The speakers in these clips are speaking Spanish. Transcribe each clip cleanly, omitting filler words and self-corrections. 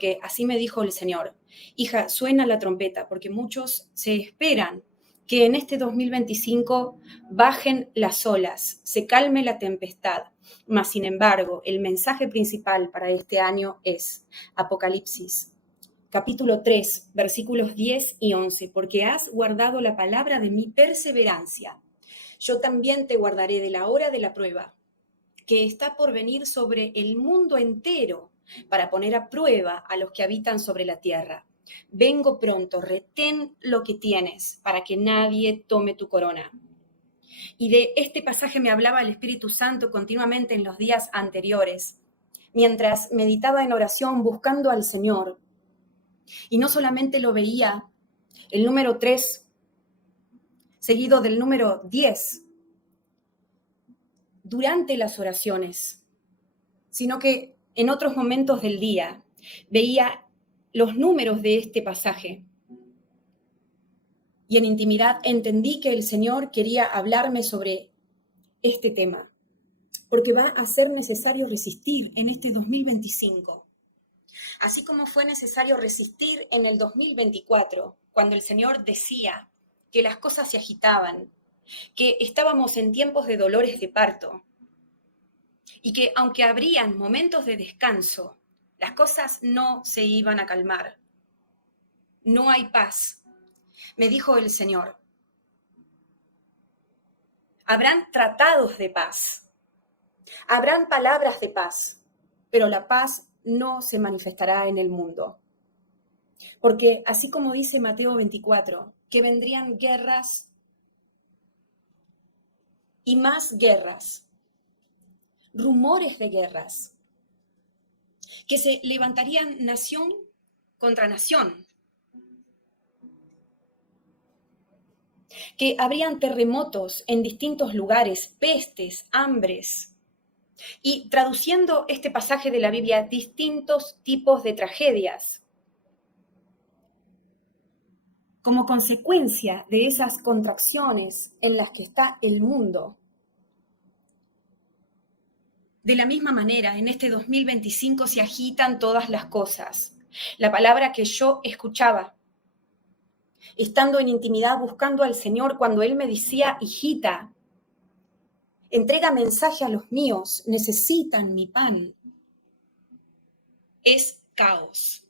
porque así me dijo el Señor. Hija, suena la trompeta, porque muchos se esperan que en este 2025 bajen las olas, se calme la tempestad. Mas, sin embargo, el mensaje principal para este año es Apocalipsis, capítulo 3, versículos 10 y 11, porque has guardado la palabra de mi perseverancia. Yo también te guardaré de la hora de la prueba, que está por venir sobre el mundo entero, para poner a prueba a los que habitan sobre la tierra. Vengo pronto, retén lo que tienes, para que nadie tome tu corona. Y de este pasaje me hablaba el Espíritu Santo continuamente en los días anteriores, mientras meditaba en oración buscando al Señor. Y no solamente lo veía el número 3, seguido del número 10, durante las oraciones, sino que en otros momentos del día veía los números de este pasaje. Y en intimidad entendí que el Señor quería hablarme sobre este tema, porque va a ser necesario resistir en este 2025, así como fue necesario resistir en el 2024, cuando el Señor decía que las cosas se agitaban, que estábamos en tiempos de dolores de parto y que aunque habrían momentos de descanso, las cosas no se iban a calmar. No hay paz. Me dijo el Señor, habrán tratados de paz, habrán palabras de paz, pero la paz no se manifestará en el mundo. Porque así como dice Mateo 24, que vendrían guerras y más guerras, rumores de guerras, que se levantarían nación contra nación, que habrían terremotos en distintos lugares, pestes, hambres, y traduciendo este pasaje de la Biblia, distintos tipos de tragedias, como consecuencia de esas contracciones en las que está el mundo. De la misma manera, en este 2025 se agitan todas las cosas. La palabra que yo escuchaba, estando en intimidad buscando al Señor, cuando Él me decía, hijita, entrega mensaje a los míos, necesitan mi pan, es caos.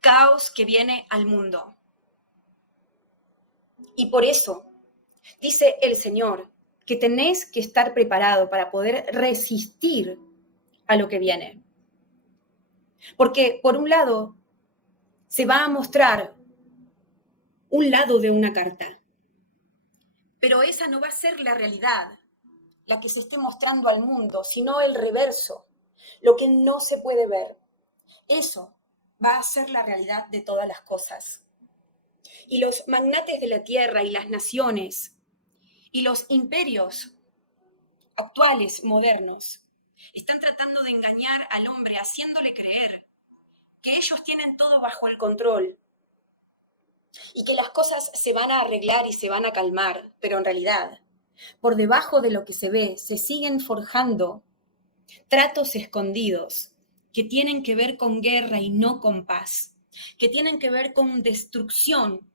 Caos que viene al mundo. Y por eso, dice el Señor, que tenés que estar preparado para poder resistir a lo que viene. Porque, por un lado, se va a mostrar un lado de una carta, pero esa no va a ser la realidad, la que se esté mostrando al mundo, sino el reverso, lo que no se puede ver. Eso va a ser la realidad de todas las cosas. Y los magnates de la tierra y las naciones y los imperios actuales, modernos, están tratando de engañar al hombre, haciéndole creer que ellos tienen todo bajo el control y que las cosas se van a arreglar y se van a calmar, pero en realidad, por debajo de lo que se ve, se siguen forjando tratos escondidos que tienen que ver con guerra y no con paz, que tienen que ver con destrucción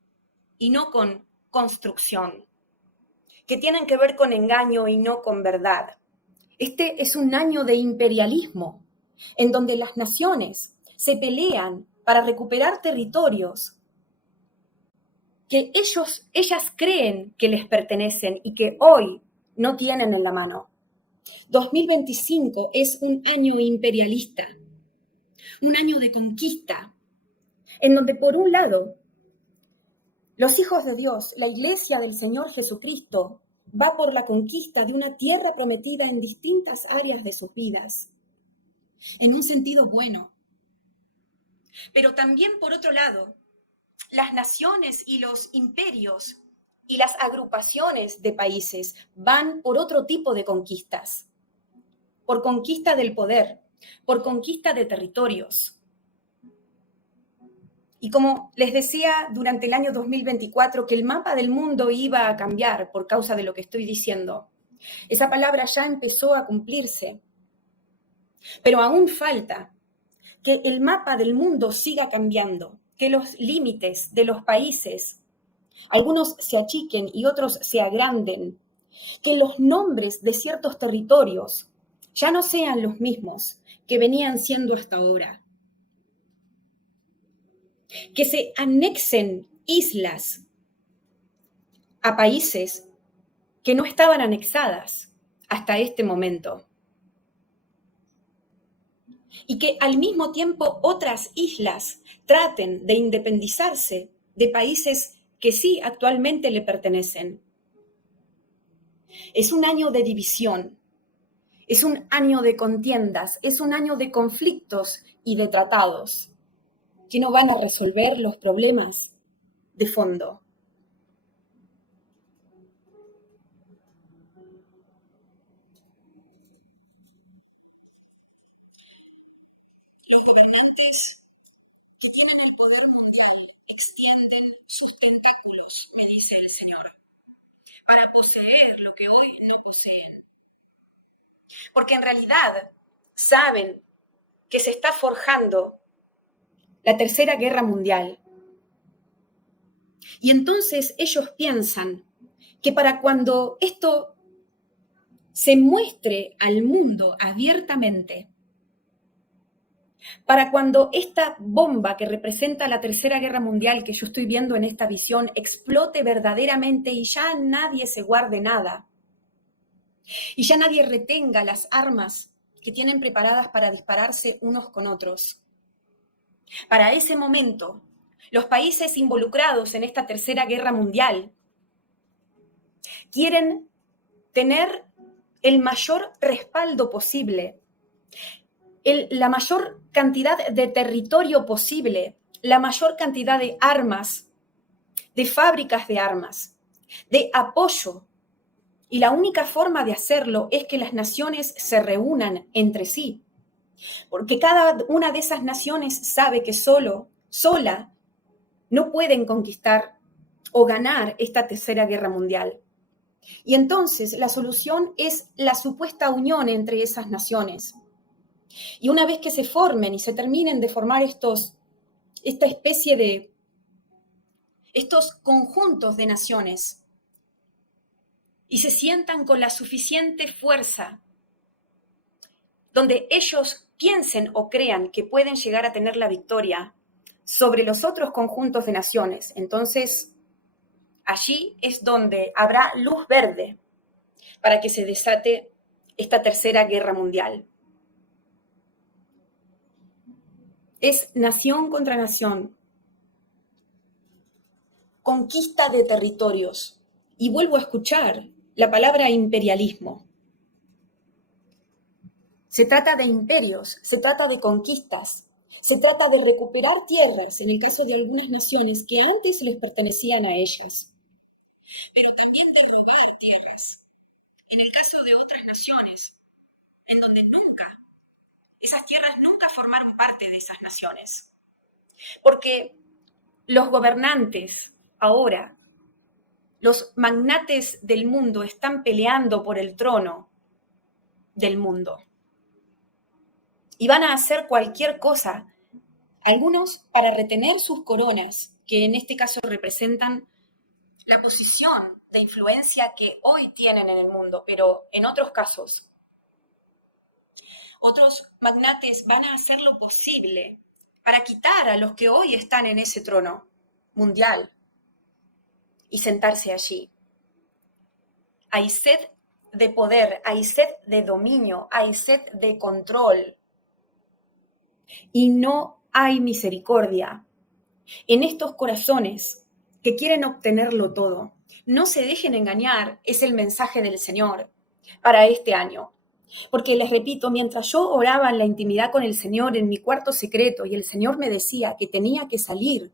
y no con construcción, que tienen que ver con engaño y no con verdad. Este es un año de imperialismo, en donde las naciones se pelean para recuperar territorios que ellas creen que les pertenecen y que hoy no tienen en la mano. 2025 es un año imperialista, un año de conquista, en donde por un lado, los hijos de Dios, la iglesia del Señor Jesucristo, va por la conquista de una tierra prometida en distintas áreas de sus vidas, en un sentido bueno. Pero también, por otro lado, las naciones y los imperios y las agrupaciones de países van por otro tipo de conquistas, por conquista del poder, por conquista de territorios. Y como les decía durante el año 2024 que el mapa del mundo iba a cambiar por causa de lo que estoy diciendo, esa palabra ya empezó a cumplirse, pero aún falta. que el mapa del mundo siga cambiando, que los límites de los países, algunos se achiquen y otros se agranden, que los nombres de ciertos territorios ya no sean los mismos que venían siendo hasta ahora, que se anexen islas a países que no estaban anexadas hasta este momento, y que al mismo tiempo otras islas traten de independizarse de países que sí actualmente le pertenecen. Es un año de división, es un año de contiendas, es un año de conflictos y de tratados que no van a resolver los problemas de fondo. Los gobernantes que tienen el poder mundial extienden sus tentáculos, me dice el Señor, para poseer lo que hoy no poseen. Porque en realidad saben que se está forjando la Tercera Guerra Mundial. Y entonces ellos piensan que para cuando esto se muestre al mundo abiertamente, para cuando esta bomba que representa la Tercera Guerra Mundial que yo estoy viendo en esta visión explote verdaderamente y ya nadie se guarde nada, y ya nadie retenga las armas que tienen preparadas para dispararse unos con otros. Para ese momento, los países involucrados en esta Tercera Guerra Mundial quieren tener el mayor respaldo posible, la mayor cantidad de territorio posible, la mayor cantidad de armas, de fábricas de armas, de apoyo. Y la única forma de hacerlo es que las naciones se reúnan entre sí, porque cada una de esas naciones sabe que sola, no pueden conquistar o ganar esta Tercera Guerra Mundial. Y entonces la solución es la supuesta unión entre esas naciones. Y una vez que se formen y se terminen de formar esta especie de, estos conjuntos de naciones, y se sientan con la suficiente fuerza, donde ellos piensen o crean que pueden llegar a tener la victoria sobre los otros conjuntos de naciones, entonces allí es donde habrá luz verde para que se desate esta Tercera Guerra Mundial. Es nación contra nación, conquista de territorios. Y vuelvo a escuchar la palabra imperialismo. Se trata de imperios, se trata de conquistas, se trata de recuperar tierras, en el caso de algunas naciones que antes les pertenecían a ellas, pero también de robar tierras, en el caso de otras naciones, en donde esas tierras nunca formaron parte de esas naciones. Porque los gobernantes ahora, los magnates del mundo están peleando por el trono del mundo. Y van a hacer cualquier cosa, algunos para retener sus coronas, que en este caso representan la posición de influencia que hoy tienen en el mundo, pero en otros casos, otros magnates van a hacer lo posible para quitar a los que hoy están en ese trono mundial y sentarse allí. Hay sed de poder, hay sed de dominio, hay sed de control y no hay misericordia en estos corazones que quieren obtenerlo todo. No se dejen engañar, es el mensaje del Señor para este año. Porque les repito, mientras yo oraba en la intimidad con el Señor en mi cuarto secreto y el Señor me decía que tenía que salir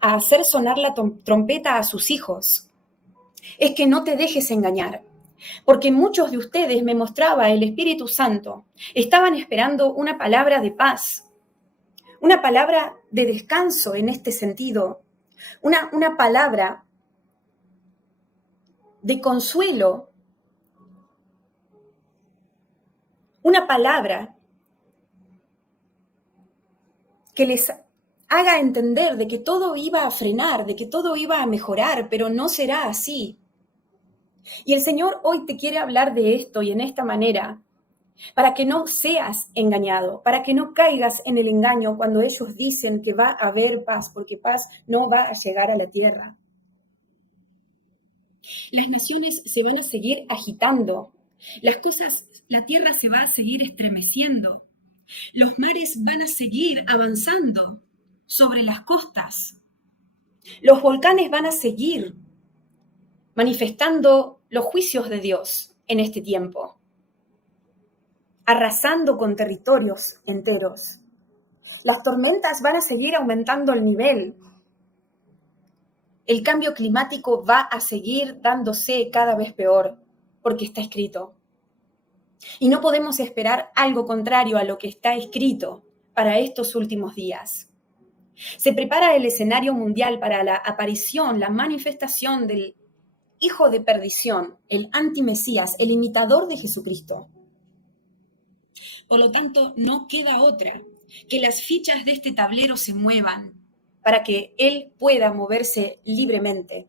a hacer sonar la trompeta a sus hijos, es que no te dejes engañar. Porque muchos de ustedes, me mostraba el Espíritu Santo, estaban esperando una palabra de paz, una palabra de descanso en este sentido, una palabra de consuelo, una palabra que les haga entender de que todo iba a frenar, de que todo iba a mejorar, pero no será así. Y el Señor hoy te quiere hablar de esto y en esta manera, para que no seas engañado, para que no caigas en el engaño cuando ellos dicen que va a haber paz, porque paz no va a llegar a la tierra. Las naciones se van a seguir agitando, la tierra se va a seguir estremeciendo, los mares van a seguir avanzando sobre las costas, los volcanes van a seguir manifestando los juicios de Dios en este tiempo, arrasando con territorios enteros. Las tormentas van a seguir aumentando el nivel. El cambio climático va a seguir dándose cada vez peor, porque está escrito. Y no podemos esperar algo contrario a lo que está escrito para estos últimos días. Se prepara el escenario mundial para la aparición, la manifestación del hijo de perdición, el antimesías, el imitador de Jesucristo. Por lo tanto, no queda otra que las fichas de este tablero se muevan para que él pueda moverse libremente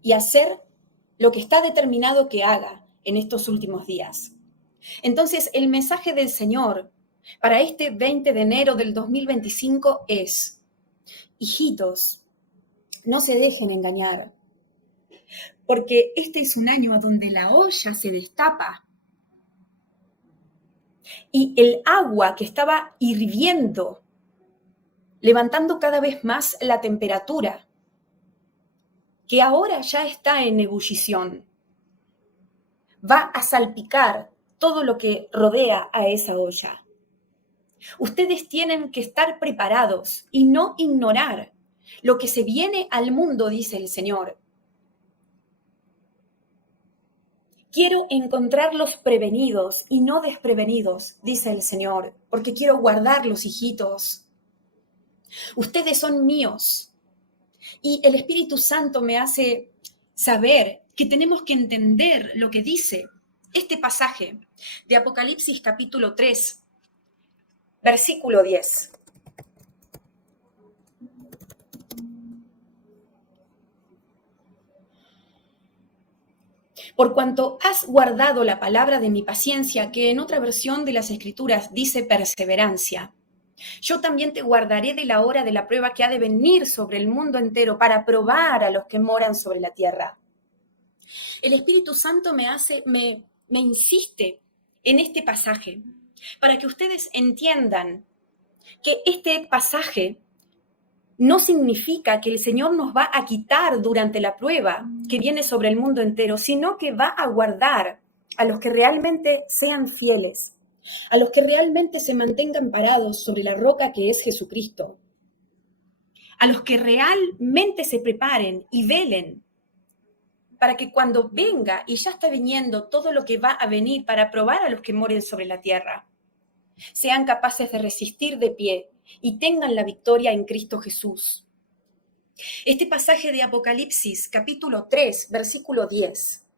y hacer lo que está determinado que haga en estos últimos días. Entonces, el mensaje del Señor para este 20 de enero del 2025 es: hijitos, no se dejen engañar, porque este es un año a donde la olla se destapa y el agua que estaba hirviendo, levantando cada vez más la temperatura, que ahora ya está en ebullición, va a salpicar todo lo que rodea a esa olla. Ustedes tienen que estar preparados y no ignorar lo que se viene al mundo, dice el Señor. Quiero encontrarlos prevenidos y no desprevenidos, dice el Señor, porque quiero guardarlos, hijitos. Ustedes son míos. Y el Espíritu Santo me hace saber que tenemos que entender lo que dice este pasaje de Apocalipsis capítulo 3, versículo 10. Por cuanto has guardado la palabra de mi paciencia, que en otra versión de las Escrituras dice perseverancia, yo también te guardaré de la hora de la prueba que ha de venir sobre el mundo entero para probar a los que moran sobre la tierra. El Espíritu Santo me insiste en este pasaje para que ustedes entiendan que este pasaje no significa que el Señor nos va a quitar durante la prueba que viene sobre el mundo entero, sino que va a guardar a los que realmente sean fieles, a los que realmente se mantengan parados sobre la roca que es Jesucristo, a los que realmente se preparen y velen para que cuando venga, y ya está viniendo todo lo que va a venir para probar a los que moren sobre la tierra, sean capaces de resistir de pie y tengan la victoria en Cristo Jesús. Este pasaje de Apocalipsis, capítulo 3, versículo 10,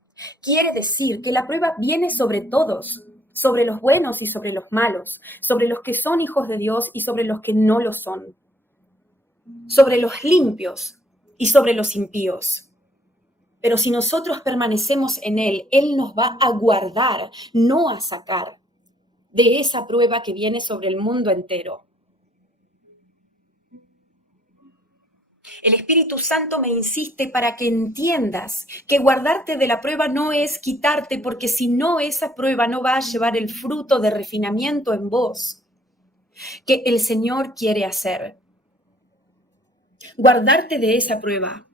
quiere decir que la prueba viene sobre todos, sobre los buenos y sobre los malos, sobre los que son hijos de Dios y sobre los que no lo son, sobre los limpios y sobre los impíos. Pero si nosotros permanecemos en Él, Él nos va a guardar, no a sacar de esa prueba que viene sobre el mundo entero. El Espíritu Santo me insiste para que entiendas que guardarte de la prueba no es quitarte, porque si no, esa prueba no va a llevar el fruto de refinamiento en vos que el Señor quiere hacer. Guardarte de esa prueba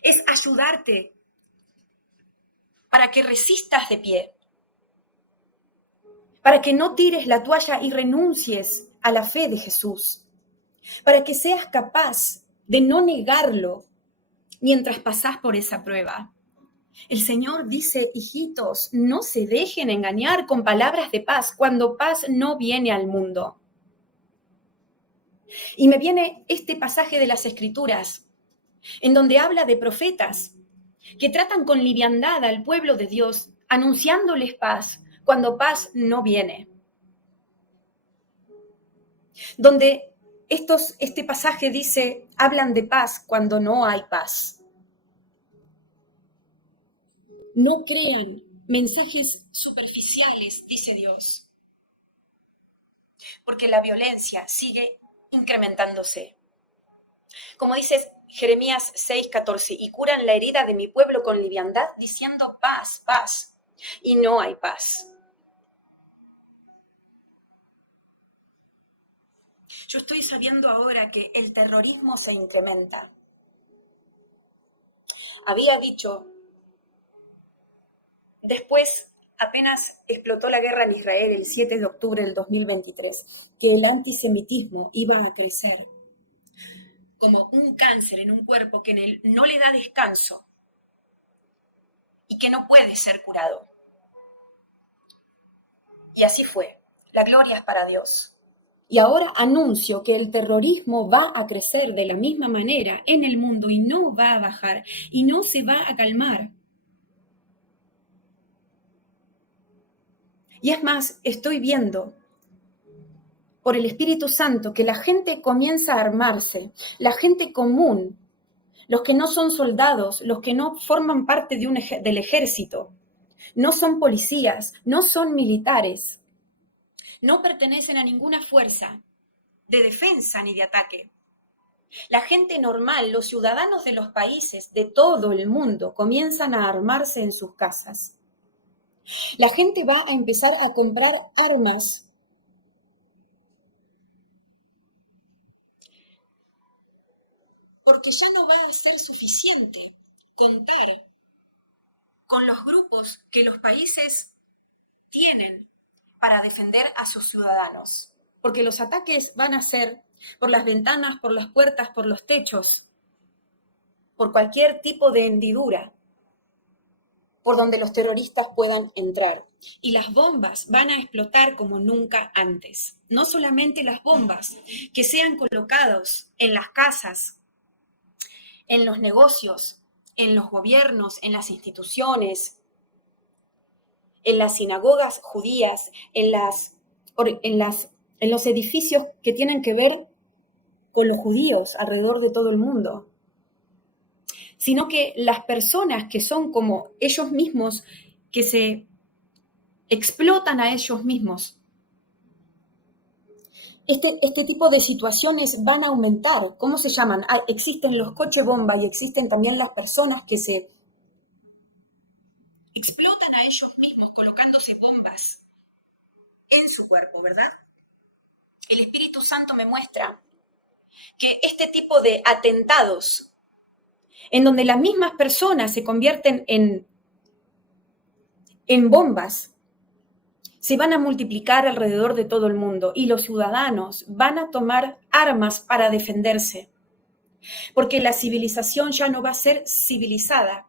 es ayudarte para que resistas de pie, para que no tires la toalla y renuncies a la fe de Jesús, para que seas capaz de no negarlo mientras pasás por esa prueba. El Señor dice: hijitos, no se dejen engañar con palabras de paz cuando paz no viene al mundo. Y me viene este pasaje de las Escrituras, en donde habla de profetas que tratan con liviandad al pueblo de Dios, anunciándoles paz cuando paz no viene. donde este pasaje dice, hablan de paz cuando no hay paz. No crean mensajes superficiales, dice Dios, porque la violencia sigue incrementándose. Como dice Jeremías 6:14, y curan la herida de mi pueblo con liviandad, diciendo paz, paz, y no hay paz. Yo estoy sabiendo ahora que el terrorismo se incrementa. Había dicho, después apenas explotó la guerra en Israel el 7 de octubre del 2023, que el antisemitismo iba a crecer como un cáncer en un cuerpo que no le da descanso y que no puede ser curado. Y así fue. La gloria es para Dios. Y ahora anuncio que el terrorismo va a crecer de la misma manera en el mundo y no va a bajar y no se va a calmar. Y es más, estoy viendo por el Espíritu Santo que la gente comienza a armarse, la gente común, los que no son soldados, los que no forman parte del ejército, no son policías, no son militares, no pertenecen a ninguna fuerza de defensa ni de ataque. La gente normal, los ciudadanos de los países de todo el mundo comienzan a armarse en sus casas. La gente va a empezar a comprar armas porque ya no va a ser suficiente contar con los grupos que los países tienen para defender a sus ciudadanos, porque los ataques van a ser por las ventanas, por las puertas, por los techos, por cualquier tipo de hendidura por donde los terroristas puedan entrar. Y las bombas van a explotar como nunca antes. No solamente las bombas que sean colocadas en las casas, en los negocios, en los gobiernos, en las instituciones, en las sinagogas judías, en los edificios que tienen que ver con los judíos alrededor de todo el mundo, sino que las personas que son como ellos mismos, que se explotan a ellos mismos. Este tipo de situaciones van a aumentar. ¿Cómo se llaman? Existen los coche bomba y existen también las personas que se explotan a ellos mismos colocándose bombas en su cuerpo, ¿verdad? El Espíritu Santo me muestra que este tipo de atentados, en donde las mismas personas se convierten en bombas, se van a multiplicar alrededor de todo el mundo y los ciudadanos van a tomar armas para defenderse, porque la civilización ya no va a ser civilizada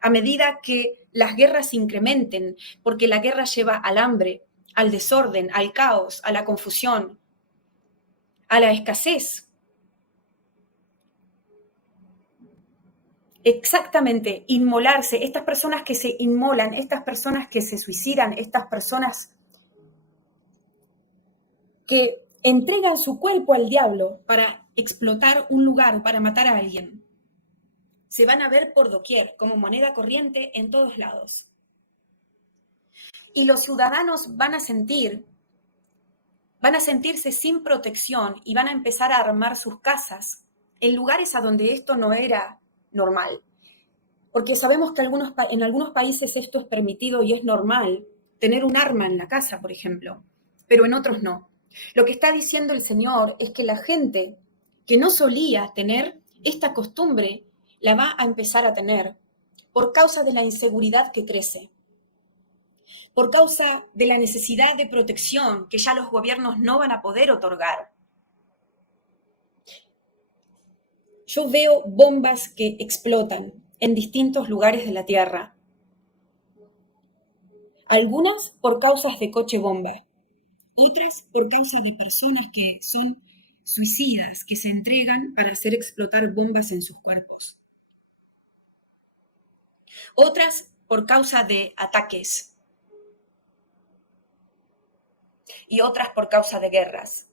a medida que las guerras se incrementen, porque la guerra lleva al hambre, al desorden, al caos, a la confusión, a la escasez. Exactamente, inmolarse, estas personas que se inmolan, estas personas que se suicidan, estas personas que entregan su cuerpo al diablo para explotar un lugar o para matar a alguien, se van a ver por doquier como moneda corriente en todos lados. Y los ciudadanos van a sentirse sin protección y van a empezar a armar sus casas en lugares a donde esto no era normal. Porque sabemos que en algunos países esto es permitido y es normal, tener un arma en la casa, por ejemplo, pero en otros no. Lo que está diciendo el Señor es que la gente que no solía tener esta costumbre la va a empezar a tener por causa de la inseguridad que crece, por causa de la necesidad de protección que ya los gobiernos no van a poder otorgar. Yo veo bombas que explotan en distintos lugares de la Tierra. Algunas por causas de coche bomba, otras por causa de personas que son suicidas, que se entregan para hacer explotar bombas en sus cuerpos. Otras por causa de ataques y otras por causa de guerras.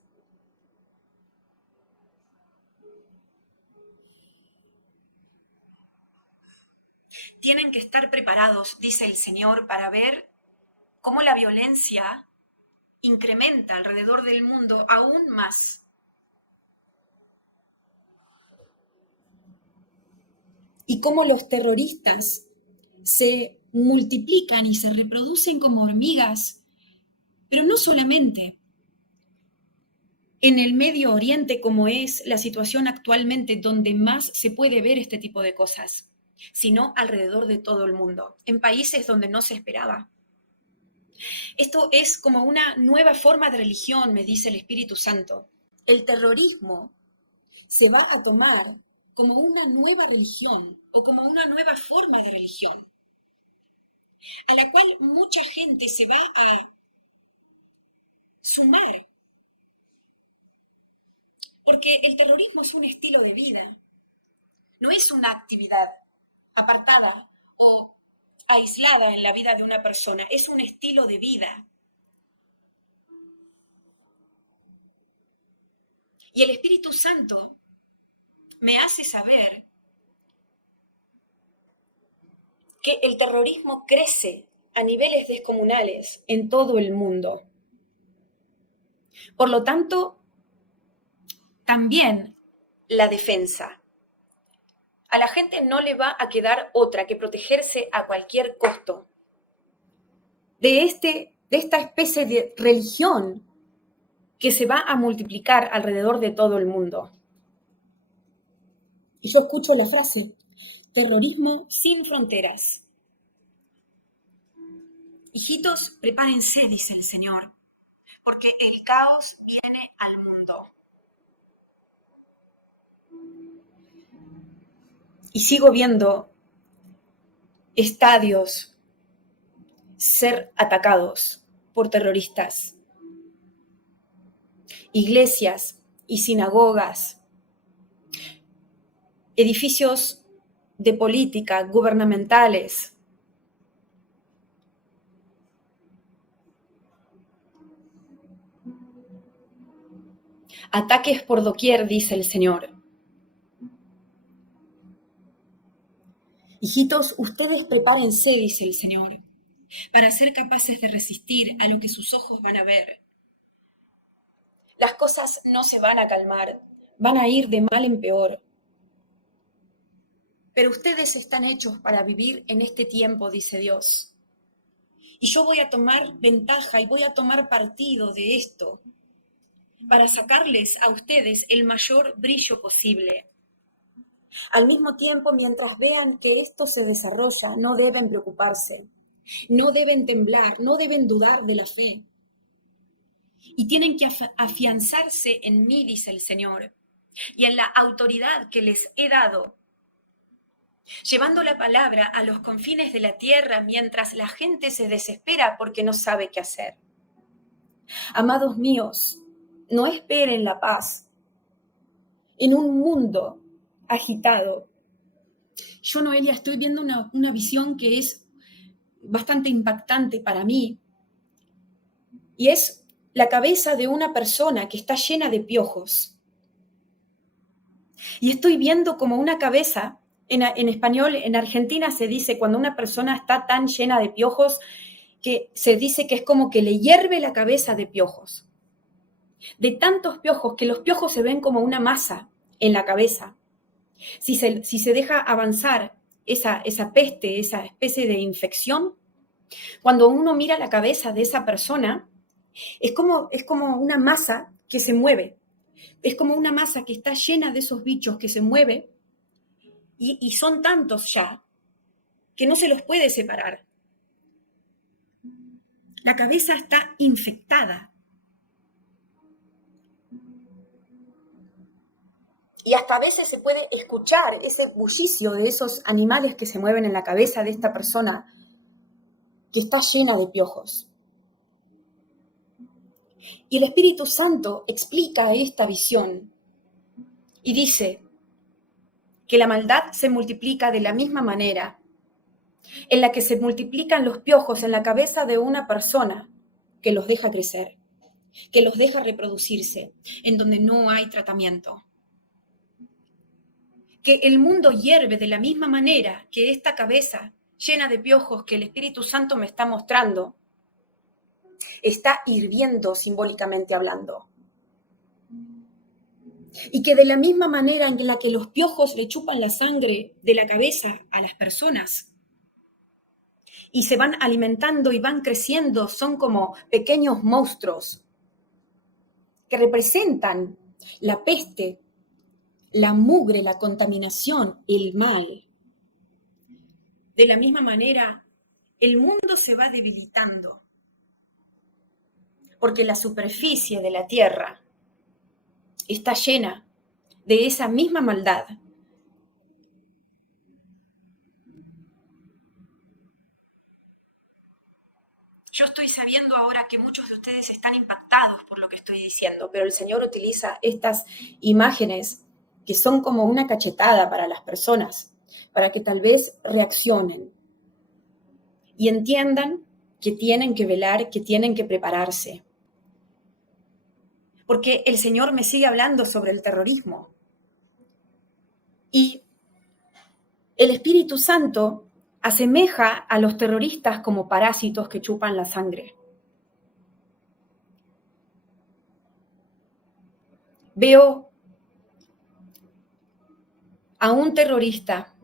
Tienen que estar preparados, dice el Señor, para ver cómo la violencia incrementa alrededor del mundo aún más. Y cómo los terroristas se multiplican y se reproducen como hormigas, pero no solamente en el Medio Oriente, como es la situación actualmente, donde más se puede ver este tipo de cosas, sino alrededor de todo el mundo, en países donde no se esperaba. Esto es como una nueva forma de religión, me dice el Espíritu Santo. El terrorismo se va a tomar como una nueva religión o como una nueva forma de religión, a la cual mucha gente se va a sumar, porque el terrorismo es un estilo de vida, no es una actividad apartada o aislada en la vida de una persona, es un estilo de vida. Y el Espíritu Santo me hace saber que el terrorismo crece a niveles descomunales en todo el mundo. Por lo tanto, también la defensa. A la gente no le va a quedar otra que protegerse a cualquier costo de esta especie de religión que se va a multiplicar alrededor de todo el mundo. Y yo escucho la frase, terrorismo sin fronteras. Hijitos, prepárense, dice el Señor, porque el caos viene al mundo. Y sigo viendo estadios ser atacados por terroristas, iglesias y sinagogas, edificios de política gubernamentales, ataques por doquier, dice el Señor. Hijitos, ustedes prepárense, dice el Señor, para ser capaces de resistir a lo que sus ojos van a ver. Las cosas no se van a calmar, van a ir de mal en peor. Pero ustedes están hechos para vivir en este tiempo, dice Dios. Y yo voy a tomar ventaja y voy a tomar partido de esto para sacarles a ustedes el mayor brillo posible. Al mismo tiempo, mientras vean que esto se desarrolla, no deben preocuparse, no deben temblar, no deben dudar de la fe. Y tienen que afianzarse en mí, dice el Señor, y en la autoridad que les he dado, llevando la palabra a los confines de la tierra mientras la gente se desespera porque no sabe qué hacer. Amados míos, no esperen la paz en un mundo agitado. Yo, Noelia, estoy viendo una visión que es bastante impactante para mí, y es la cabeza de una persona que está llena de piojos. Y estoy viendo como una cabeza, en español, en Argentina se dice cuando una persona está tan llena de piojos, que se dice que es como que le hierve la cabeza de piojos. De tantos piojos, que los piojos se ven como una masa en la cabeza. Si se deja avanzar esa peste, esa especie de infección, cuando uno mira la cabeza de esa persona, es como una masa que se mueve. Es como una masa que está llena de esos bichos que se mueve, y son tantos ya que no se los puede separar. La cabeza está infectada. Y hasta a veces se puede escuchar ese bullicio de esos animales que se mueven en la cabeza de esta persona que está llena de piojos. Y el Espíritu Santo explica esta visión y dice que la maldad se multiplica de la misma manera en la que se multiplican los piojos en la cabeza de una persona que los deja crecer, que los deja reproducirse, en donde no hay tratamiento. que el mundo hierve de la misma manera que esta cabeza llena de piojos que el Espíritu Santo me está mostrando, está hirviendo simbólicamente hablando. Y que de la misma manera en la que los piojos le chupan la sangre de la cabeza a las personas y se van alimentando y van creciendo, son como pequeños monstruos que representan la peste, la mugre, la contaminación, el mal. De la misma manera, el mundo se va debilitando porque la superficie de la tierra está llena de esa misma maldad. Yo estoy sabiendo ahora que muchos de ustedes están impactados por lo que estoy diciendo, pero el Señor utiliza estas imágenes que son como una cachetada para las personas, para que tal vez reaccionen y entiendan que tienen que velar, que tienen que prepararse. Porque el Señor me sigue hablando sobre el terrorismo. Y el Espíritu Santo asemeja a los terroristas como parásitos que chupan la sangre. Veo a un terrorista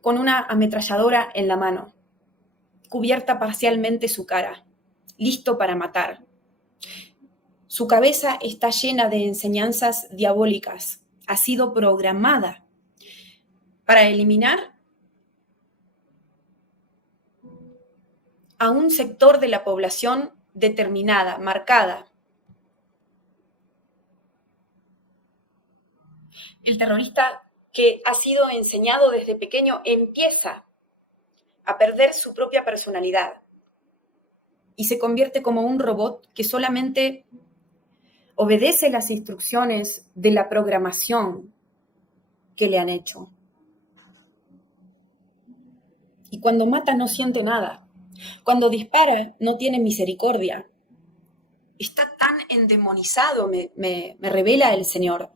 con una ametralladora en la mano, cubierta parcialmente su cara, listo para matar. Su cabeza está llena de enseñanzas diabólicas, ha sido programada para eliminar a un sector de la población determinada, marcada. El terrorista que ha sido enseñado desde pequeño empieza a perder su propia personalidad y se convierte como un robot que solamente obedece las instrucciones de la programación que le han hecho. Y cuando mata no siente nada. Cuando dispara no tiene misericordia. Está tan endemonizado, me revela el Señor,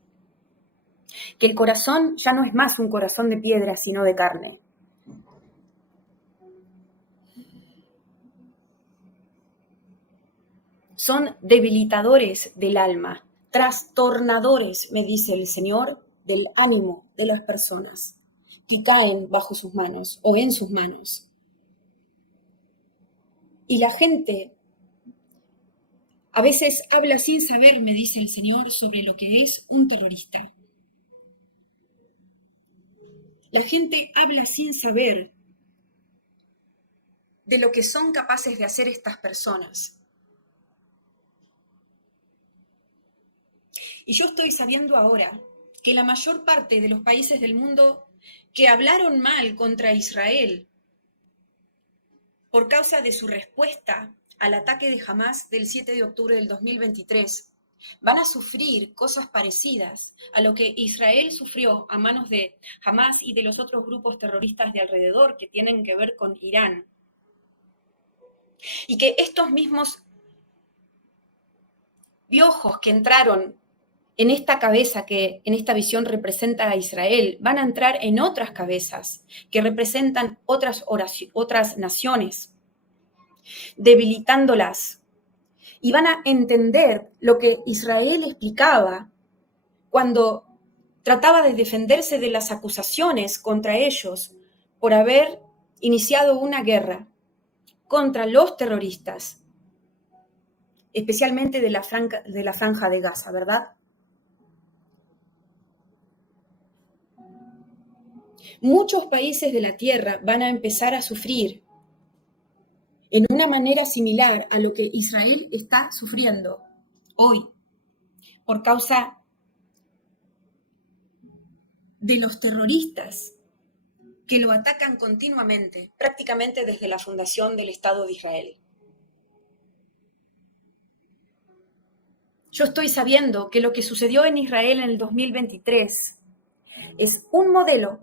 que el corazón ya no es más un corazón de piedra, sino de carne. Son debilitadores del alma, trastornadores, me dice el Señor, del ánimo de las personas que caen bajo sus manos o en sus manos. Y la gente a veces habla sin saber, me dice el Señor, sobre lo que es un terrorista. La gente habla sin saber de lo que son capaces de hacer estas personas. Y yo estoy sabiendo ahora que la mayor parte de los países del mundo que hablaron mal contra Israel por causa de su respuesta al ataque de Hamás del 7 de octubre del 2023, van a sufrir cosas parecidas a lo que Israel sufrió a manos de Hamás y de los otros grupos terroristas de alrededor que tienen que ver con Irán. Y que estos mismos piojos que entraron en esta cabeza que en esta visión representa a Israel, van a entrar en otras cabezas que representan otras naciones, debilitándolas. Y van a entender lo que Israel explicaba cuando trataba de defenderse de las acusaciones contra ellos por haber iniciado una guerra contra los terroristas, especialmente de la Franja de Gaza, ¿verdad? Muchos países de la tierra van a empezar a sufrir en una manera similar a lo que Israel está sufriendo hoy por causa de los terroristas que lo atacan continuamente, prácticamente desde la fundación del Estado de Israel. Yo estoy sabiendo que lo que sucedió en Israel en el 2023 es un modelo,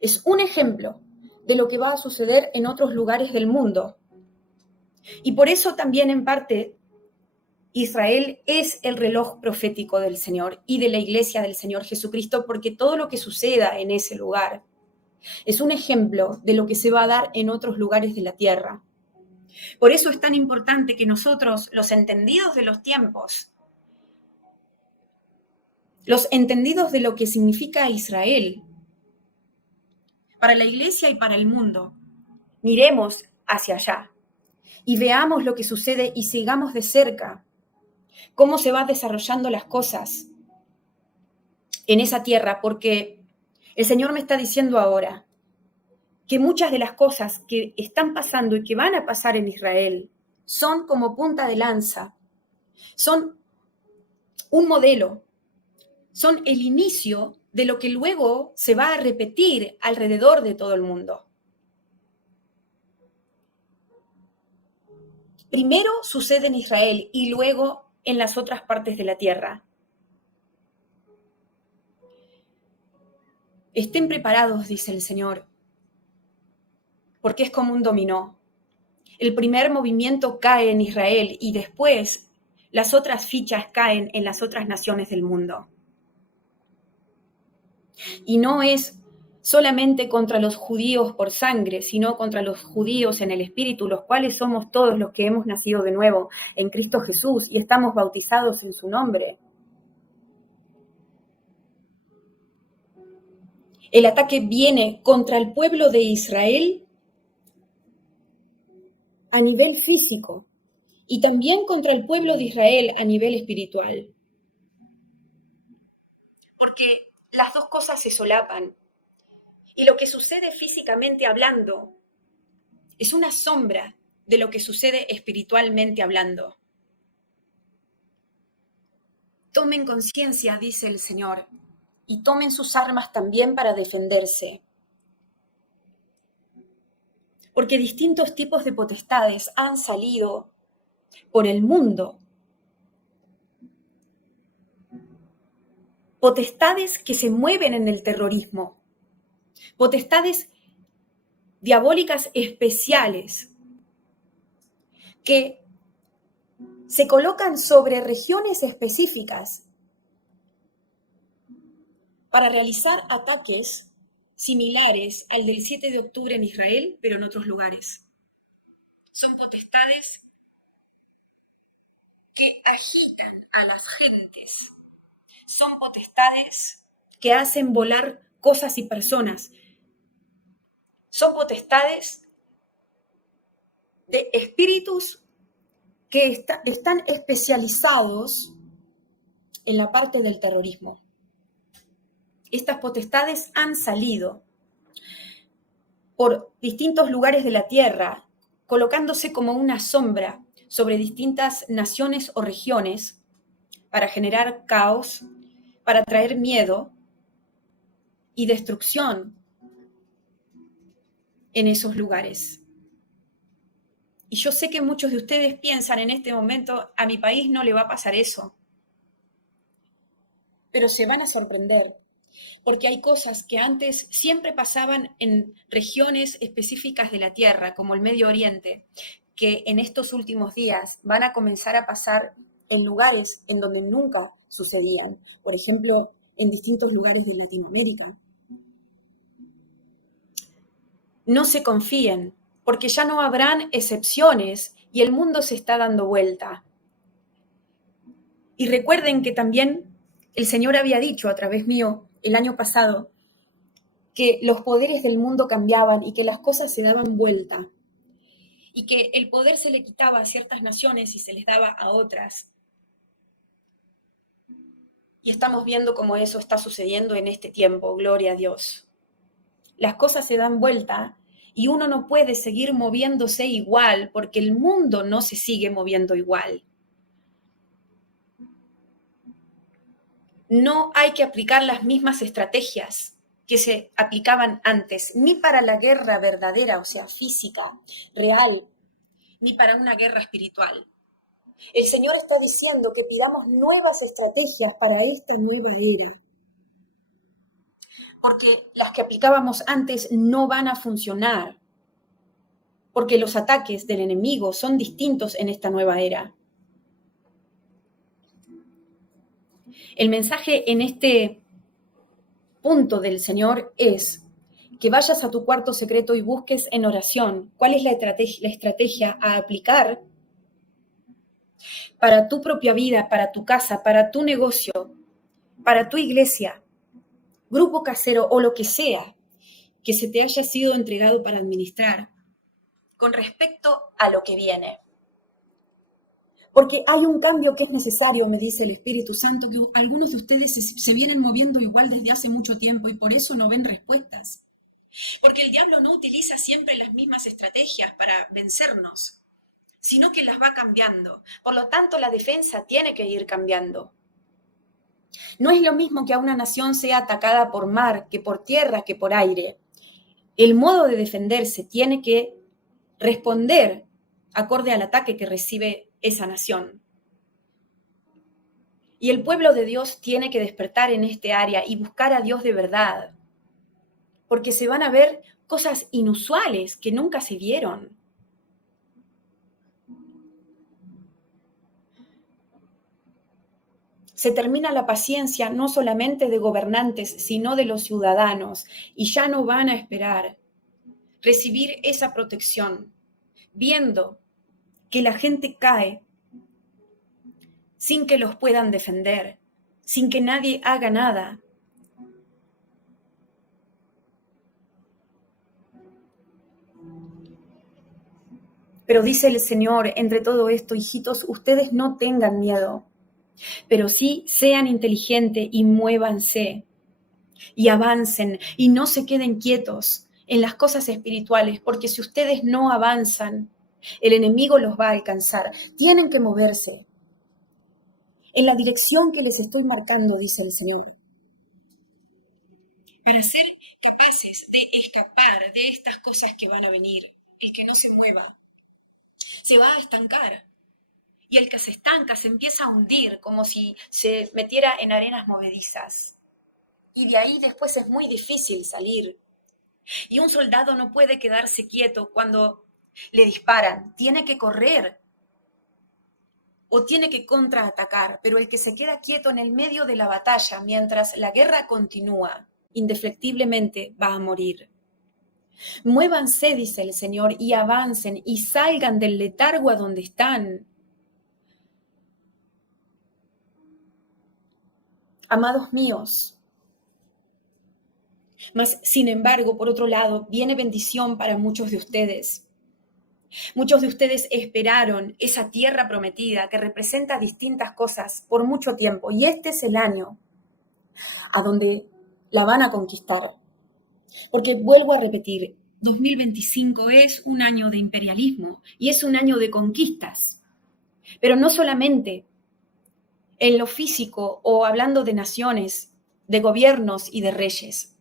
es un ejemplo de lo que va a suceder en otros lugares del mundo. Y por eso también en parte Israel es el reloj profético del Señor y de la iglesia del Señor Jesucristo, porque todo lo que suceda en ese lugar es un ejemplo de lo que se va a dar en otros lugares de la tierra. Por eso es tan importante que nosotros, los entendidos de los tiempos, los entendidos de lo que significa Israel, para la iglesia y para el mundo, miremos hacia allá y veamos lo que sucede y sigamos de cerca cómo se van desarrollando las cosas en esa tierra, porque el Señor me está diciendo ahora que muchas de las cosas que están pasando y que van a pasar en Israel son como punta de lanza, son un modelo, son el inicio de lo que luego se va a repetir alrededor de todo el mundo. Primero sucede en Israel y luego en las otras partes de la tierra. Estén preparados, dice el Señor, porque es como un dominó. El primer movimiento cae en Israel y después las otras fichas caen en las otras naciones del mundo. Y no es solamente contra los judíos por sangre, sino contra los judíos en el espíritu, los cuales somos todos los que hemos nacido de nuevo en Cristo Jesús y estamos bautizados en su nombre. El ataque viene contra el pueblo de Israel a nivel físico y también contra el pueblo de Israel a nivel espiritual. Porque las dos cosas se solapan. Y lo que sucede físicamente hablando es una sombra de lo que sucede espiritualmente hablando. Tomen conciencia, dice el Señor, y tomen sus armas también para defenderse. Porque distintos tipos de potestades han salido por el mundo. Potestades que se mueven en el terrorismo. Potestades diabólicas especiales que se colocan sobre regiones específicas para realizar ataques similares al del 7 de octubre en Israel, pero en otros lugares. Son potestades que agitan a las gentes. Son potestades que hacen volar cosas y personas. Son potestades de espíritus que están especializados en la parte del terrorismo. Estas potestades han salido por distintos lugares de la tierra, colocándose como una sombra sobre distintas naciones o regiones para generar caos, para traer miedo y destrucción en esos lugares. Y yo sé que muchos de ustedes piensan en este momento, a mi país no le va a pasar eso. Pero se van a sorprender, porque hay cosas que antes siempre pasaban en regiones específicas de la tierra, como el Medio Oriente, que en estos últimos días van a comenzar a pasar en lugares en donde nunca sucedían. Por ejemplo, en distintos lugares de Latinoamérica. No se confíen, porque ya no habrán excepciones y el mundo se está dando vuelta. Y recuerden que también el Señor había dicho a través mío el año pasado que los poderes del mundo cambiaban y que las cosas se daban vuelta y que el poder se le quitaba a ciertas naciones y se les daba a otras. Y estamos viendo cómo eso está sucediendo en este tiempo, gloria a Dios. Las cosas se dan vuelta y uno no puede seguir moviéndose igual porque el mundo no se sigue moviendo igual. No hay que aplicar las mismas estrategias que se aplicaban antes, ni para la guerra verdadera, o sea, física, real, ni para una guerra espiritual. El Señor está diciendo que pidamos nuevas estrategias para esta nueva era, porque las que aplicábamos antes no van a funcionar, porque los ataques del enemigo son distintos en esta nueva era. El mensaje en este punto del Señor es que vayas a tu cuarto secreto y busques en oración cuál es la estrategia a aplicar para tu propia vida, para tu casa, para tu negocio, para tu iglesia, grupo casero o lo que sea que se te haya sido entregado para administrar con respecto a lo que viene. Porque hay un cambio que es necesario, me dice el Espíritu Santo, que algunos de ustedes se vienen moviendo igual desde hace mucho tiempo y por eso no ven respuestas. Porque el diablo no utiliza siempre las mismas estrategias para vencernos, sino que las va cambiando. Por lo tanto, la defensa tiene que ir cambiando. No es lo mismo que a una nación sea atacada por mar, que por tierra, que por aire. El modo de defenderse tiene que responder acorde al ataque que recibe esa nación. Y el pueblo de Dios tiene que despertar en este área y buscar a Dios de verdad, porque se van a ver cosas inusuales que nunca se vieron. Se termina la paciencia no solamente de gobernantes, sino de los ciudadanos, y ya no van a esperar recibir esa protección, viendo que la gente cae sin que los puedan defender, sin que nadie haga nada. Pero dice el Señor, entre todo esto, hijitos, ustedes no tengan miedo, pero sí sean inteligentes y muévanse y avancen y no se queden quietos en las cosas espirituales, porque si ustedes no avanzan, el enemigo los va a alcanzar. Tienen que moverse en la dirección que les estoy marcando, dice el Señor, para ser capaces de escapar de estas cosas que van a venir. El que no se mueva se va a estancar. Y el que se estanca se empieza a hundir como si se metiera en arenas movedizas. Y de ahí después es muy difícil salir. Y un soldado no puede quedarse quieto cuando le disparan. Tiene que correr o tiene que contraatacar. Pero el que se queda quieto en el medio de la batalla mientras la guerra continúa, indefectiblemente va a morir. Muévanse, dice el Señor, y avancen y salgan del letargo a donde están. Amados míos, mas sin embargo, por otro lado, viene bendición para muchos de ustedes. Muchos de ustedes esperaron esa tierra prometida que representa distintas cosas por mucho tiempo y este es el año a donde la van a conquistar. Porque vuelvo a repetir, 2025 es un año de imperialismo y es un año de conquistas, pero no solamente en lo físico o hablando de naciones, de gobiernos y de reyes,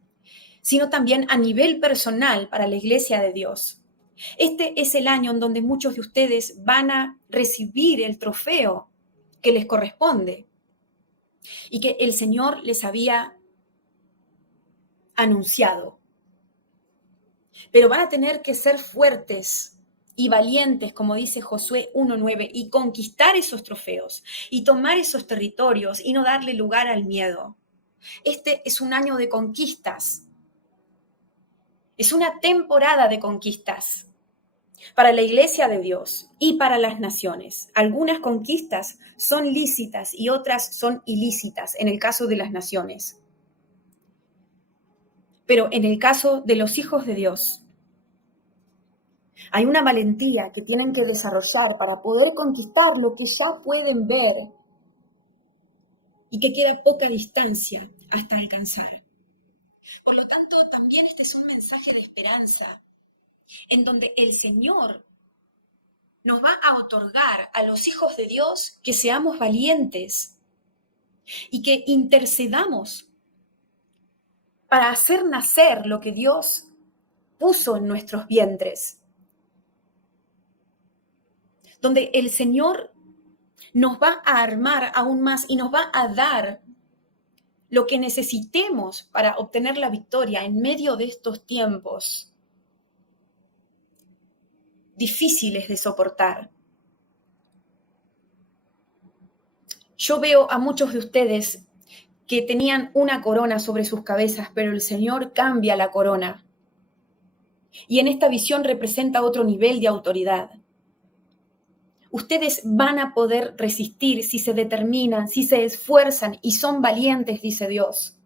sino también a nivel personal para la Iglesia de Dios. Este es el año en donde muchos de ustedes van a recibir el trofeo que les corresponde y que el Señor les había anunciado. Pero van a tener que ser fuertes y valientes, como dice Josué 1:9, y conquistar esos trofeos y tomar esos territorios y no darle lugar al miedo. Este es un año de conquistas. Es una temporada de conquistas para la Iglesia de Dios y para las naciones. Algunas conquistas son lícitas y otras son ilícitas en el caso de las naciones. Pero en el caso de los hijos de Dios, hay una valentía que tienen que desarrollar para poder conquistar lo que ya pueden ver y que queda poca distancia hasta alcanzar. Por lo tanto, también este es un mensaje de esperanza, en donde el Señor nos va a otorgar a los hijos de Dios que seamos valientes y que intercedamos para hacer nacer lo que Dios puso en nuestros vientres. Donde el Señor nos va a armar aún más y nos va a dar lo que necesitemos para obtener la victoria en medio de estos tiempos difíciles de soportar. Yo veo a muchos de ustedes que tenían una corona sobre sus cabezas, pero el Señor cambia la corona. Y en esta visión representa otro nivel de autoridad. Ustedes van a poder resistir si se determinan, si se esfuerzan y son valientes, dice Dios.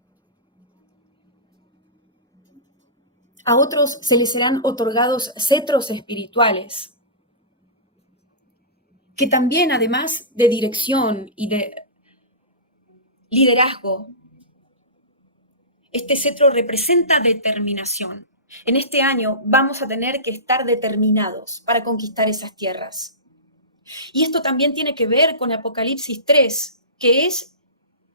A otros se les serán otorgados cetros espirituales, que también, además de dirección y de liderazgo, este cetro representa determinación. En este año vamos a tener que estar determinados para conquistar esas tierras. Y esto también tiene que ver con Apocalipsis 3, que es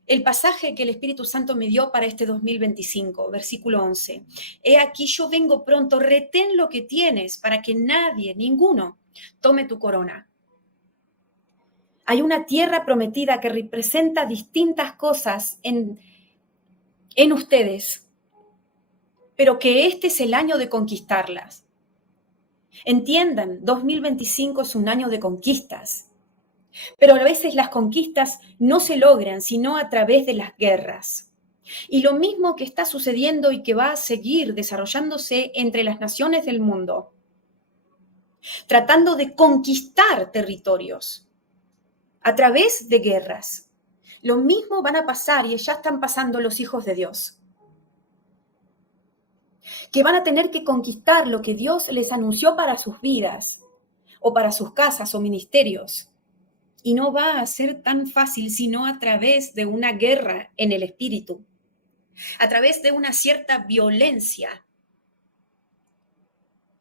el pasaje que el Espíritu Santo me dio para este 2025, versículo 11. He aquí yo vengo pronto, retén lo que tienes para que nadie, ninguno, tome tu corona. Hay una tierra prometida que representa distintas cosas en ustedes, pero que este es el año de conquistarlas. Entiendan, 2025 es un año de conquistas, pero a veces las conquistas no se logran sino a través de las guerras. Y lo mismo que está sucediendo y que va a seguir desarrollándose entre las naciones del mundo, tratando de conquistar territorios a través de guerras. Lo mismo van a pasar y ya están pasando los hijos de Dios, que van a tener que conquistar lo que Dios les anunció para sus vidas o para sus casas o ministerios. Y no va a ser tan fácil sino a través de una guerra en el espíritu, a través de una cierta violencia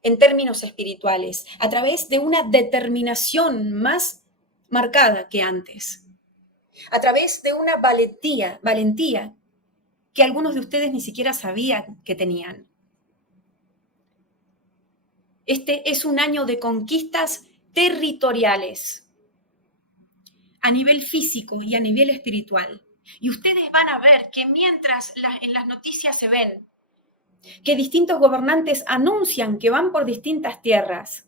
en términos espirituales, a través de una determinación más marcada que antes, a través de una valentía que algunos de ustedes ni siquiera sabían que tenían. Este es un año de conquistas territoriales, a nivel físico y a nivel espiritual. Y ustedes van a ver que mientras en las noticias se ven que distintos gobernantes anuncian que van por distintas tierras,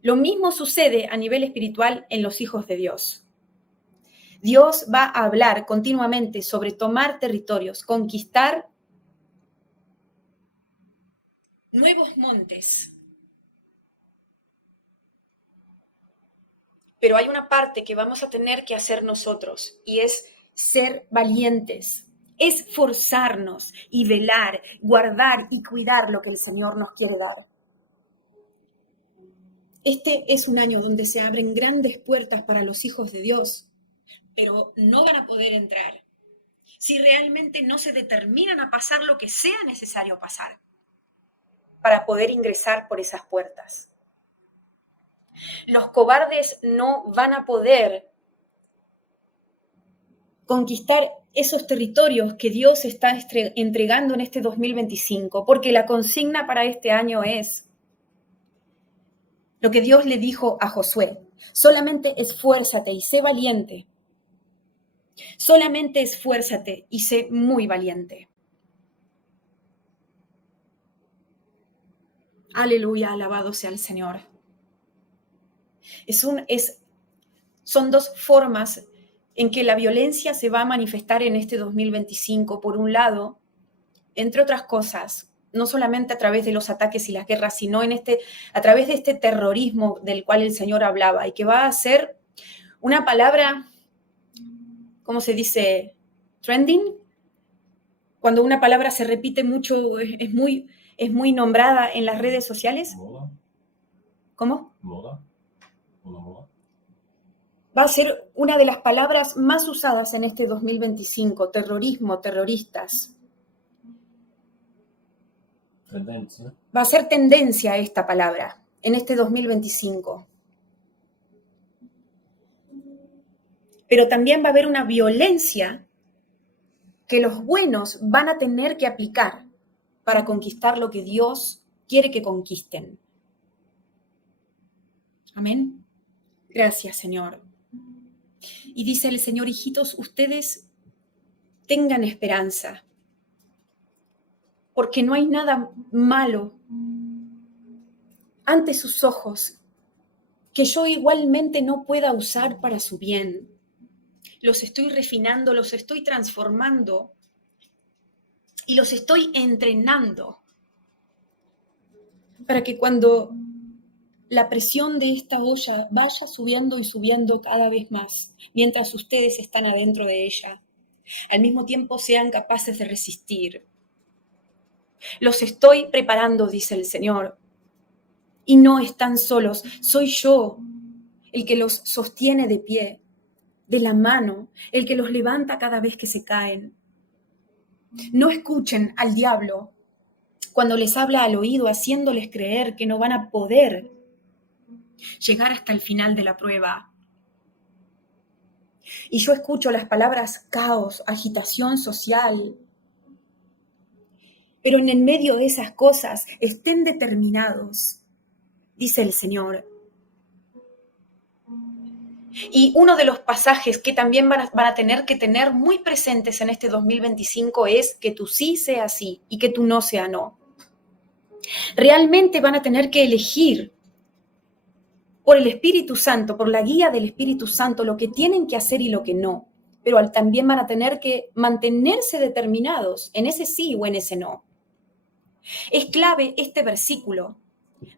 lo mismo sucede a nivel espiritual en los hijos de Dios. Dios va a hablar continuamente sobre tomar territorios, conquistar nuevos montes. Pero hay una parte que vamos a tener que hacer nosotros y es ser valientes, esforzarnos y velar, guardar y cuidar lo que el Señor nos quiere dar. Este es un año donde se abren grandes puertas para los hijos de Dios, pero no van a poder entrar si realmente no se determinan a pasar lo que sea necesario pasar para poder ingresar por esas puertas. Los cobardes no van a poder conquistar esos territorios que Dios está entregando en este 2025, porque la consigna para este año es lo que Dios le dijo a Josué: solamente esfuérzate y sé valiente. Solamente esfuérzate y sé muy valiente. Aleluya, alabado sea el Señor. Son dos formas en que la violencia se va a manifestar en este 2025. Por un lado, entre otras cosas, no solamente a través de los ataques y las guerras, sino a través de este terrorismo del cual el Señor hablaba y que va a ser una palabra, ¿cómo se dice? Trending. Cuando una palabra se repite mucho, es muy nombrada en las redes sociales. ¿Moda? ¿Cómo? ¿Moda? ¿Una moda? Va a ser una de las palabras más usadas en este 2025, terrorismo, terroristas. Tendencia. Va a ser tendencia esta palabra en este 2025. Pero también va a haber una violencia que los buenos van a tener que aplicar para conquistar lo que Dios quiere que conquisten. Amén. Gracias, Señor. Y dice el Señor: hijitos, ustedes tengan esperanza, porque no hay nada malo ante sus ojos que yo igualmente no pueda usar para su bien. Los estoy refinando, los estoy transformando y los estoy entrenando para que cuando la presión de esta olla vaya subiendo y subiendo cada vez más, mientras ustedes están adentro de ella, al mismo tiempo sean capaces de resistir. Los estoy preparando, dice el Señor, y no están solos. Soy yo el que los sostiene de pie, de la mano, el que los levanta cada vez que se caen. No escuchen al diablo cuando les habla al oído, haciéndoles creer que no van a poder llegar hasta el final de la prueba. Y yo escucho las palabras caos, agitación social. Pero en el medio de esas cosas, estén determinados, dice el Señor. Y uno de los pasajes que también van a tener que tener muy presentes en este 2025 es que tu sí sea sí y que tu no sea no. Realmente van a tener que elegir por el Espíritu Santo, por la guía del Espíritu Santo, lo que tienen que hacer y lo que no. Pero también van a tener que mantenerse determinados en ese sí o en ese no. Es clave este versículo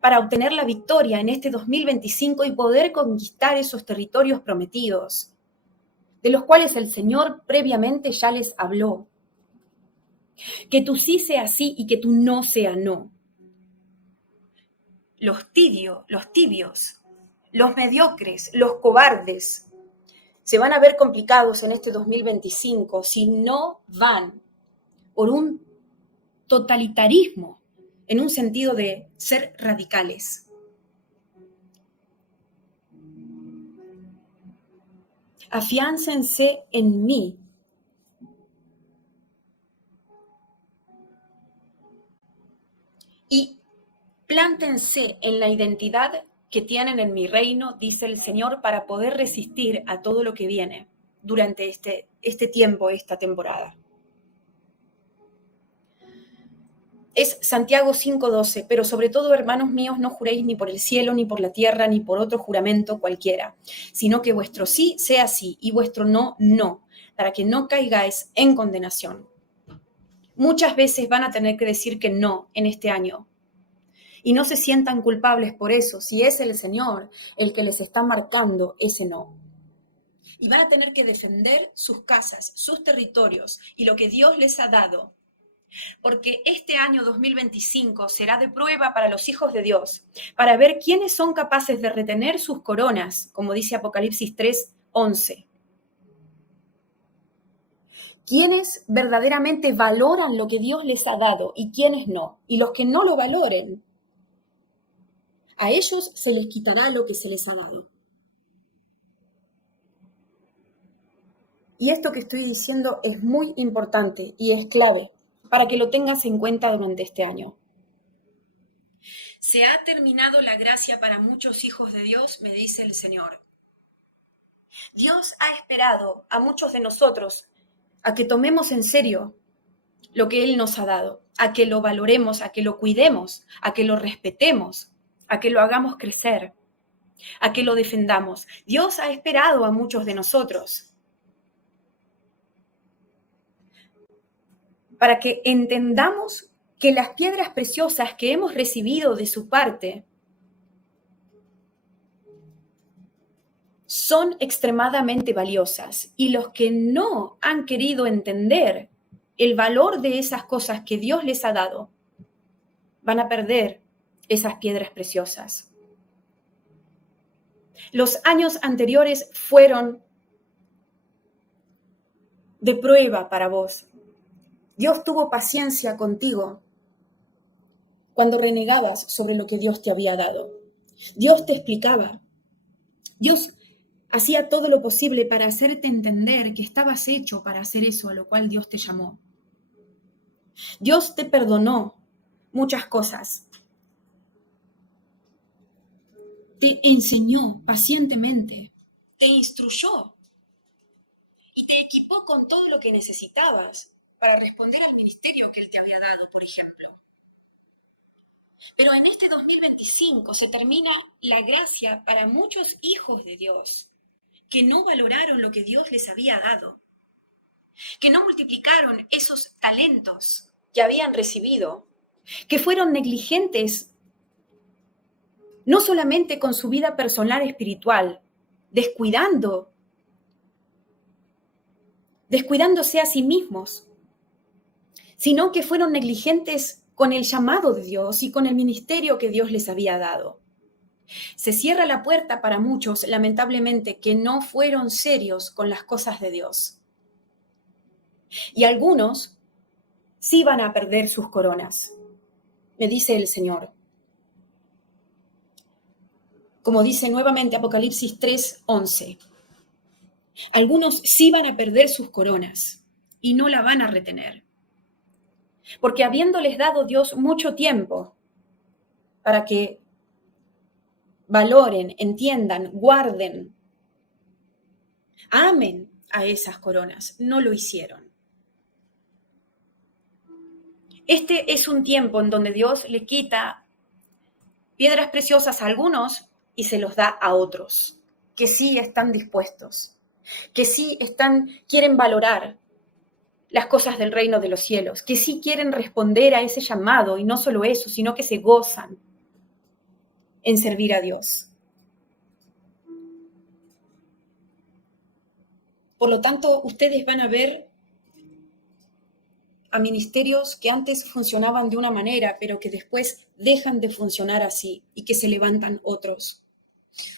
para obtener la victoria en este 2025 y poder conquistar esos territorios prometidos, de los cuales el Señor previamente ya les habló. Que tu sí sea sí y que tu no sea no. Los tibios, los mediocres, los cobardes, se van a ver complicados en este 2025 si no van por un totalitarismo en un sentido de ser radicales. Afiáncense en mí. Y plántense en la identidad que tienen en mi reino, dice el Señor, para poder resistir a todo lo que viene durante este tiempo, esta temporada. Es Santiago 5:12, pero sobre todo, hermanos míos, no juréis ni por el cielo, ni por la tierra, ni por otro juramento cualquiera, sino que vuestro sí sea sí y vuestro no, no, para que no caigáis en condenación. Muchas veces van a tener que decir que no en este año. Y no se sientan culpables por eso, si es el Señor el que les está marcando ese no. Y van a tener que defender sus casas, sus territorios y lo que Dios les ha dado. Porque este año 2025 será de prueba para los hijos de Dios, para ver quiénes son capaces de retener sus coronas, como dice Apocalipsis 3:11. Quiénes verdaderamente valoran lo que Dios les ha dado y quiénes no. Y los que no lo valoren, a ellos se les quitará lo que se les ha dado. Y esto que estoy diciendo es muy importante y es clave para que lo tengas en cuenta durante este año. Se ha terminado la gracia para muchos hijos de Dios, me dice el Señor. Dios ha esperado a muchos de nosotros a que tomemos en serio lo que Él nos ha dado, a que lo valoremos, a que lo cuidemos, a que lo respetemos, a que lo hagamos crecer, a que lo defendamos. Dios ha esperado a muchos de nosotros para que entendamos que las piedras preciosas que hemos recibido de su parte son extremadamente valiosas y los que no han querido entender el valor de esas cosas que Dios les ha dado van a perder esas piedras preciosas. Los años anteriores fueron de prueba para vos. Dios tuvo paciencia contigo cuando renegabas sobre lo que Dios te había dado. Dios te explicaba. Dios hacía todo lo posible para hacerte entender que estabas hecho para hacer eso a lo cual Dios te llamó. Dios te perdonó muchas cosas. Te enseñó pacientemente, te instruyó y te equipó con todo lo que necesitabas para responder al ministerio que Él te había dado, por ejemplo. Pero en este 2025 se termina la gracia para muchos hijos de Dios que no valoraron lo que Dios les había dado, que no multiplicaron esos talentos que habían recibido, que fueron negligentes no solamente con su vida personal espiritual, descuidándose a sí mismos, sino que fueron negligentes con el llamado de Dios y con el ministerio que Dios les había dado. Se cierra la puerta para muchos, lamentablemente, que no fueron serios con las cosas de Dios. Y algunos sí van a perder sus coronas, me dice el Señor. Como dice nuevamente Apocalipsis 3:11. Algunos sí van a perder sus coronas y no la van a retener. Porque habiéndoles dado Dios mucho tiempo para que valoren, entiendan, guarden, amen a esas coronas, no lo hicieron. Este es un tiempo en donde Dios le quita piedras preciosas a algunos y se los da a otros, que sí están dispuestos, que sí quieren valorar las cosas del reino de los cielos, que sí quieren responder a ese llamado, y no solo eso, sino que se gozan en servir a Dios. Por lo tanto, ustedes van a ver a ministerios que antes funcionaban de una manera, pero que después dejan de funcionar así y que se levantan otros.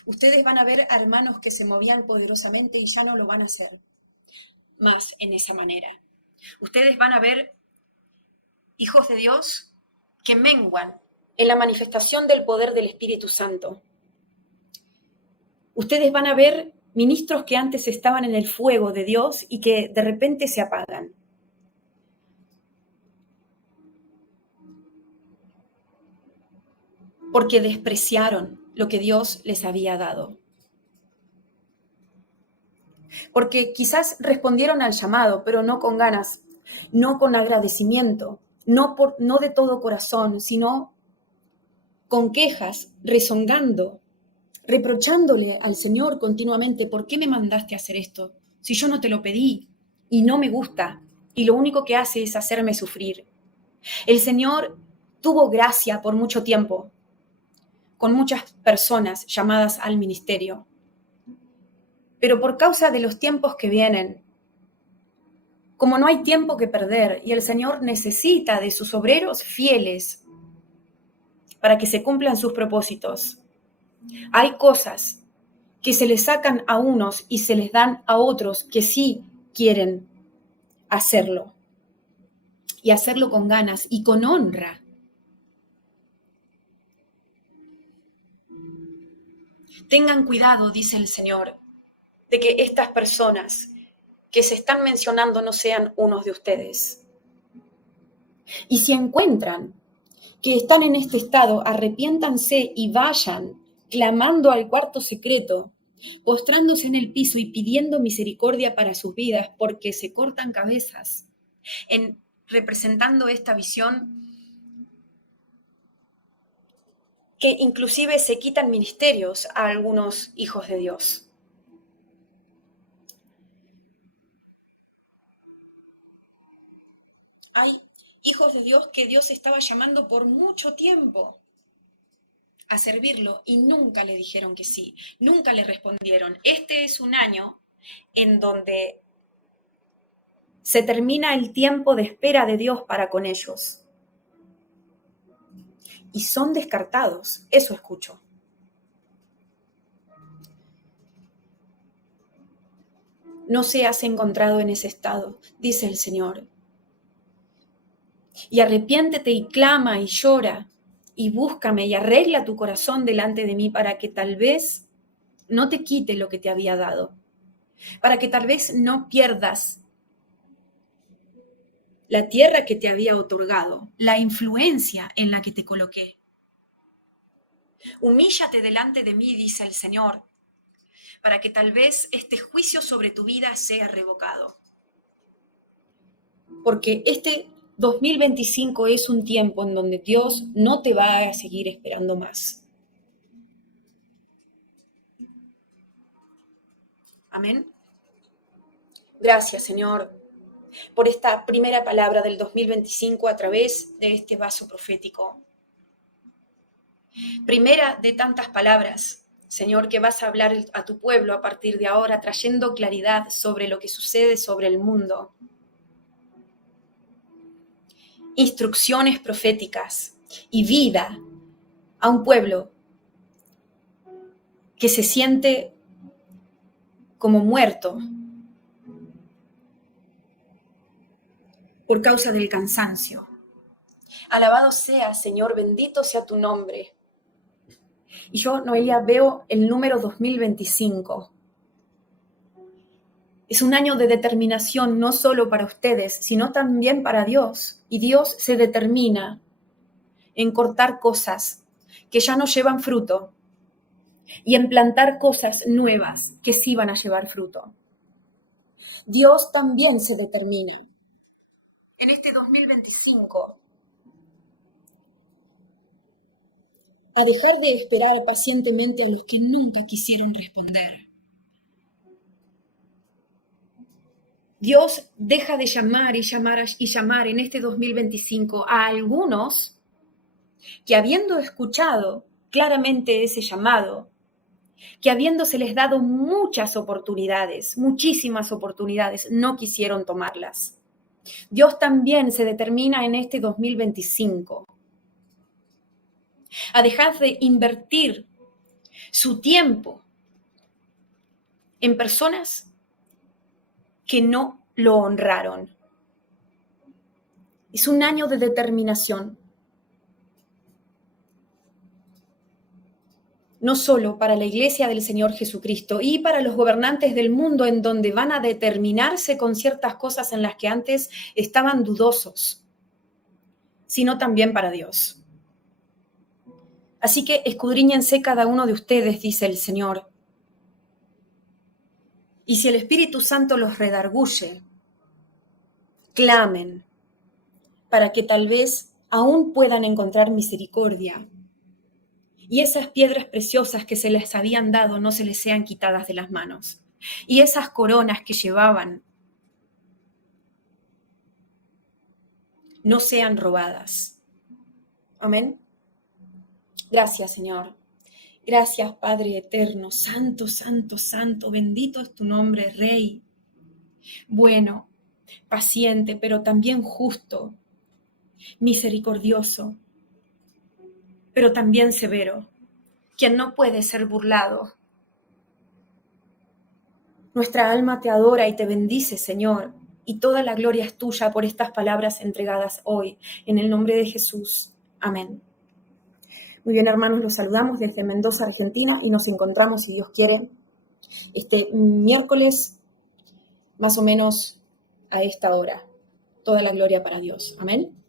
Ustedes van a ver a hermanos que se movían poderosamente y ya no lo van a hacer más en esa manera. Ustedes van a ver hijos de Dios que menguan en la manifestación del poder del Espíritu Santo. Ustedes van a ver ministros que antes estaban en el fuego de Dios y que de repente se apagan. Porque despreciaron lo que Dios les había dado. Porque quizás respondieron al llamado, pero no con ganas, no con agradecimiento, no de todo corazón, sino con quejas, rezongando, reprochándole al Señor continuamente: ¿por qué me mandaste a hacer esto? Si yo no te lo pedí y no me gusta, y lo único que hace es hacerme sufrir. El Señor tuvo gracia por mucho tiempo con muchas personas llamadas al ministerio. Pero por causa de los tiempos que vienen, como no hay tiempo que perder y el Señor necesita de sus obreros fieles para que se cumplan sus propósitos, hay cosas que se les sacan a unos y se les dan a otros que sí quieren hacerlo, y hacerlo con ganas y con honra. Tengan cuidado, dice el Señor, de que estas personas que se están mencionando no sean unos de ustedes. Y si encuentran que están en este estado, arrepiéntanse y vayan clamando al cuarto secreto, postrándose en el piso y pidiendo misericordia para sus vidas, porque se cortan cabezas representando esta visión, que inclusive se quitan ministerios a algunos hijos de Dios. Hay hijos de Dios que Dios estaba llamando por mucho tiempo a servirlo y nunca le dijeron que sí, nunca le respondieron. Este es un año en donde se termina el tiempo de espera de Dios para con ellos. Y son descartados, eso escucho. No seas encontrado en ese estado, dice el Señor. Y arrepiéntete y clama y llora y búscame y arregla tu corazón delante de mí, para que tal vez no te quite lo que te había dado, para que tal vez no pierdas la tierra que te había otorgado, la influencia en la que te coloqué. Humíllate delante de mí, dice el Señor, para que tal vez este juicio sobre tu vida sea revocado. Porque este 2025 es un tiempo en donde Dios no te va a seguir esperando más. Amén. Gracias, Señor, por esta primera palabra del 2025 a través de este vaso profético. Primera de tantas palabras, Señor, que vas a hablar a tu pueblo a partir de ahora, trayendo claridad sobre lo que sucede sobre el mundo. Instrucciones proféticas y vida a un pueblo que se siente como muerto por causa del cansancio. Alabado sea, Señor, bendito sea tu nombre. Y yo, Noelia, veo el número 2025. Es un año de determinación no solo para ustedes, sino también para Dios. Y Dios se determina en cortar cosas que ya no llevan fruto y en plantar cosas nuevas que sí van a llevar fruto. Dios también se determina en este 2025 a dejar de esperar pacientemente a los que nunca quisieron responder. Dios deja de llamar y llamar en este 2025 a algunos que, habiendo escuchado claramente ese llamado, que habiéndoseles dado muchas oportunidades, muchísimas oportunidades, no quisieron tomarlas. Dios también se determina en este 2025 a dejar de invertir su tiempo en personas que no lo honraron. Es un año de determinación, no solo para la Iglesia del Señor Jesucristo y para los gobernantes del mundo, en donde van a determinarse con ciertas cosas en las que antes estaban dudosos, sino también para Dios. Así que escudriñense cada uno de ustedes, dice el Señor. Y si el Espíritu Santo los redarguye, clamen para que tal vez aún puedan encontrar misericordia y esas piedras preciosas que se les habían dado no se les sean quitadas de las manos, y esas coronas que llevaban no sean robadas. Amén. Gracias, Señor. Gracias, Padre eterno, santo, santo, santo, bendito es tu nombre, Rey. Bueno, paciente, pero también justo, misericordioso, pero también severo, quien no puede ser burlado. Nuestra alma te adora y te bendice, Señor, y toda la gloria es tuya por estas palabras entregadas hoy, en el nombre de Jesús. Amén. Muy bien, hermanos, los saludamos desde Mendoza, Argentina, y nos encontramos, si Dios quiere, este miércoles, más o menos a esta hora. Toda la gloria para Dios. Amén.